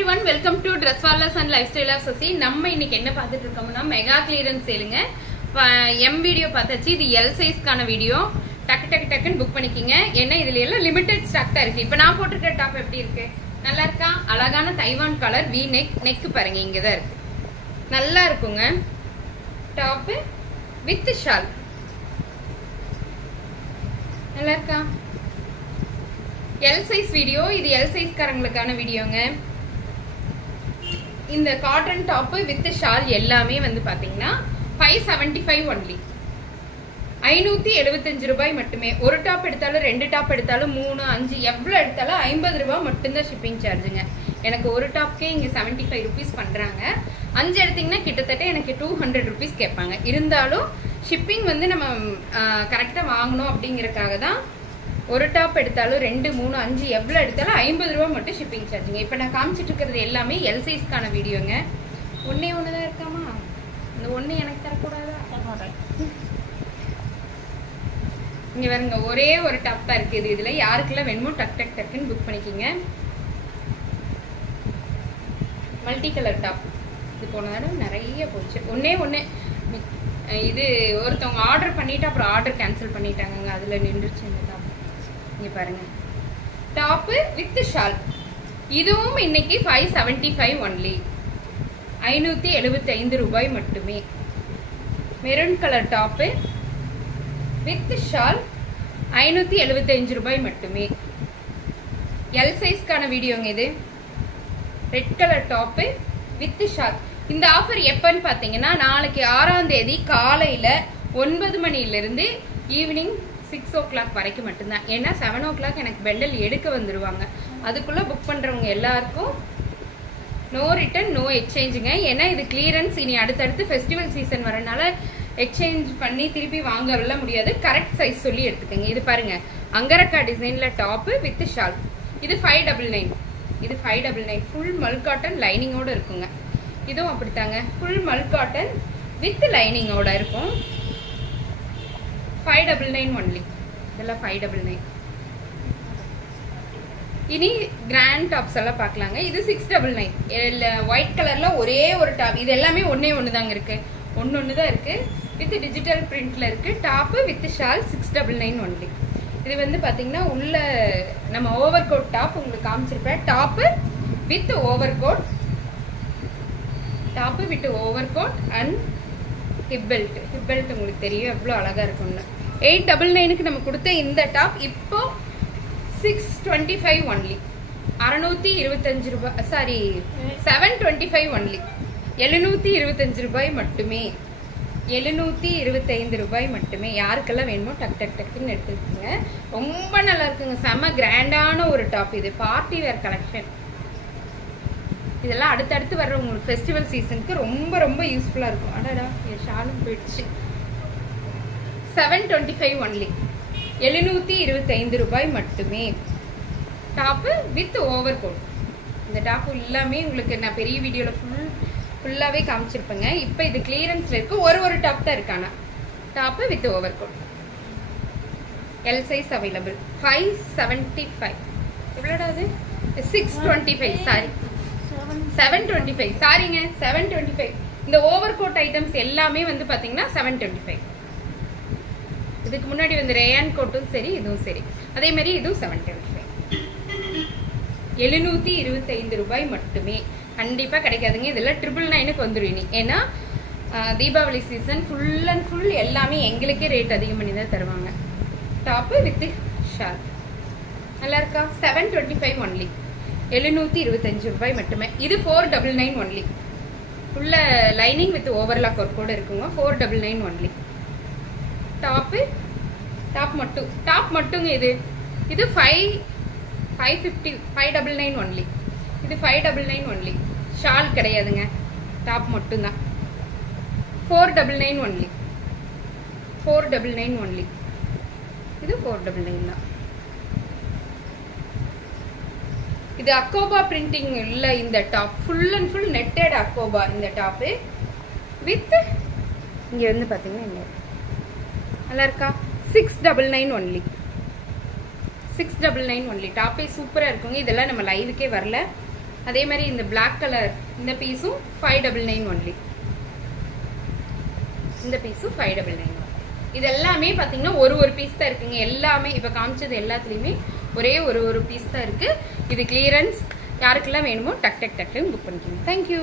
everyone, welcome to Dresswallas and Lifestyle of Sasi. நம்ம இன்னைக்கு என்ன பார்த்துட்டு இருக்கோம்னா மெகா கிளியரன்ஸ் சேலுங்க. எம் வீடியோ பார்த்தாச்சு. இது எல் சைஸ்க்கான வீடியோ. டக்குன்னு புக் பண்ணிக்கிங்க. ஏன்னா இதுல எல்லாம் லிமிடெட் ஸ்டாக் தான் இருக்கு. இப்போ நான் போட்டிருக்கிற டாப் எப்படி இருக்கு? நல்லா இருக்கா? அழகான தைவான் கலர் வி நெக் பாருங்க, இங்க தான் இருக்கு. நல்லா இருக்குங்க. Top with shawl. நல்லா இருக்கா? L size video. இது எல் சைஸ் காரங்களுக்கான வீடியோங்க. இந்த காட்டன் டாப் வித் ஷால் எல்லாமே வந்து பாத்தீங்கன்னா 575 ஒன்லி. 575 ரூபாய் மட்டுமே. ஒரு டாப் எடுத்தாலும், ரெண்டு டாப் எடுத்தாலும், 3, 5 எவ்வளவு எடுத்தாலும் 50 ரூபாய் மட்டும்தான் ஷிப்பிங் சார்ஜுங்க. எனக்கு ஒரு டாப்கே இங்க 75 ருபீஸ் பண்றாங்க. 5 எடுத்தீங்கன்னா கிட்டத்தட்ட எனக்கு 200 ருபீஸ் கேட்பாங்க. இருந்தாலும் ஷிப்பிங் வந்து நம்ம கரெக்டா வாங்கணும் அப்படிங்கறதுக்காக தான் ஒரு டாப் எடுத்தாலும் 2, 3, 5 எவ்வளவு எடுத்தாலும் 50 ரூபாய் மட்டும் ஷிப்பிங் சார்ஜுங்க. இப்ப நான் காமிச்சிட்டு இருக்கிறது எல்லாமே எல் சைஸ்க்கான வீடியோங்க. ஒன்னே ஒண்ணுதான் இருக்காமா? இந்த ஒண்ணு எனக்கு தரக்கூடாதா? இங்க பாருங்க, ஒரே ஒரு டாப் தான் இருக்கு. இதுல யாருக்கெல்லாம் வேணுமோ டக்குன்னு புக் பண்ணிக்கிங்க. Multi colour top. இது போன தடவை நிறைய போச்சு. ஒன்னே ஒண்ணு இது ஒருத்தவங்க ஆர்டர் பண்ணிட்டு அப்புறம் ஆர்டர் கேன்சல் பண்ணிட்டாங்க. அதுல நின்றுச்சு இந்த டாப். இங்க பாருங்க, டாப் வித் ஷால். இதுவும் இன்னைக்கு 575 ஒன்லி. 575 ரூபாய் மட்டுமே. Maroon colour top with shawl 575 ரூபாய் மட்டுமே. எல் சைஸ்க்கான வீடியோங்க இது. Red colour top with shawl. இந்த ஆஃபர் எப்பன்னு பாத்தீங்கன்னா நாளைக்கு 6ஆம் தேதி காலையில 9 மணிலிருந்து ஈவினிங் 6 o'clock வரைக்கும் மட்டும்தான். ஏன்னா 7 o'clock எனக்கு பெண்டல் எடுக்க வந்துருவாங்க. அதுக்குள்ள புக் பண்றவங்க எல்லாருக்கும் நோ ரிட்டர்ன் நோ எக்ஸ்சேஞ்சுங்க. ஏன்னா இது கிளியரன்ஸ். இனி அடுத்தடுத்து ஃபெஸ்டிவல் சீசன் வரனால எக்ஸ்சேஞ்ச் பண்ணி திருப்பி வாங்கலாம் முடியாது. கரெக்ட் சைஸ் சொல்லி எடுத்துக்கங்க. இது பாருங்க, அங்கரக்கா டிசைன்ல டாப் வித் ஷால். இது 599. இது 599 ஃபுல் மல் காட்டன் லைனிங்கோட இருக்குங்க. இதுவும் அப்படித்தாங்க, ஃபுல் மல் காட்டன் வித் லைனிங்கோட இருக்கும். 599 ஒன்லி. இதெல்லாம் 599. இனி கிராண்ட் டாப்ஸ் எல்லாம் பார்க்கலாங்க. இது 699. ஒயிட் கலர்ல ஒரே ஒரு டாப். இது எல்லாமே ஒன்னே ஒண்ணுதாங்க இருக்கு. ஒன்னொன்னுதான் இருக்கு. வித் டிஜிட்டல் பிரிண்ட்ல இருக்கு. Top with shawl 699 only. இது வந்து பாத்தீங்கன்னா உள்ள நம்ம ஓவர் கோட் டாப் உங்களுக்கு காமிச்சிருப்பேன். Top with overcoat. Top with overcoat and hip belt. Hip belt உங்களுக்கு தெரியும் எவ்வளவு அழகா இருக்கும்னு. 899க்கு நம்ம கொடுத்த இந்த டாப் இப்போ 625 ஒன்லி. 625 ரூபாய். Sorry, 725 only. 725 ரூபாய் மட்டுமே. 725 ரூபாய் மட்டுமே. யாருக்கெல்லாம் வேணுமோ டக்குன்னு எடுத்துக்கோங்க. ரொம்ப நல்லா இருக்குங்க. செம கிராண்டான ஒரு டாப். இது பார்ட்டி வேர் கலெக்ஷன். இதெல்லாம் அடுத்தடுத்து வர்ற உங்களுக்கு ஃபெஸ்டிவல் சீசனுக்கு ரொம்ப யூஸ்ஃபுல்லா இருக்கும். அடடா, என் ஷாலும் போயிடுச்சு. 725 ஒன்லி. 725 ரூபாய் மட்டுமே. Top with over coat. இந்த டாப் எல்லாமே உங்களுக்கு நான் பெரிய வீடியோல ஃபுல்லாவே காமிச்சிருப்பேங்க. இப்போ இது கிளியரன்ஸ்ல இருக்கு. ஒரு டாப் தான் இருக்கானா. Top with over coat. L size available. 575. எவ்வளோடா அது? 625. சாரி, 725. சாரிங்க, 725. இந்த ஓவர் கோட் ஐட்டம்ஸ் எல்லாமே வந்து பாத்தீங்கன்னா 725. இதுக்கு முன்னாடி வந்து ரேயான் கோட்டும் சரி, இதுவும் சரி. அதே மாதிரி இதுவும் 725. 725 ரூபாய் மட்டுமே. கண்டிப்பா கிடைக்காதுங்க. இதெல்லாம் 999க்கு வந்துடும் இனி. ஏன்னா Deepavali season full and full எல்லாமே எங்களுக்கே ரேட் அதிகம் பண்ணி தான் தருவாங்க. Top with shawl. நல்லா இருக்கா? 725 ஒன்லி. 725 ரூபாய் மட்டுமே. இது 499 ஒன்லி. உள்ள லைனிங் வித் ஓவர்லாக் ஒர்க் கூட இருக்குங்க. 499 ஒன்லி. டாப் மட்டுங்க. இது 599 ஒன்லி. இது 599 ஒன்லி. ஷால் கிடையாதுங்க. டாப் மட்டும் தான். 499 ஒன்லி. 499 ஒன்லி. இது 499 தான். இது அக்கோபா பிரிண்டிங் இல்ல. இந்த top full and full netted அக்கோபா. இந்த டாப் வித் இங்க வந்து பாத்தீங்கன்னா நல்லா இருக்கா? 699 ஒன்லி. 699 ஒன்லி. டாப்பே சூப்பரா இருக்குங்க. இதெல்லாம் நம்ம லைவுக்கே வரல. அதே மாதிரி இந்த Black கலர் இந்த பீஸும் 599 ஒன்லி. இந்த பீஸும் 599. இது எல்லாமே பாத்தீங்கன்னா ஒரு பீஸ் தான் இருக்குங்க. எல்லாமே இப்ப காமிச்சது எல்லாத்துலயுமே ஒரே ஒரு பீஸ் தான் இருக்கு. இது கிளியரன்ஸ். யாருக்கெல்லாம் வேணுமோ டக் புக் பண்ணிக்கோங்க. தேங்க்யூ.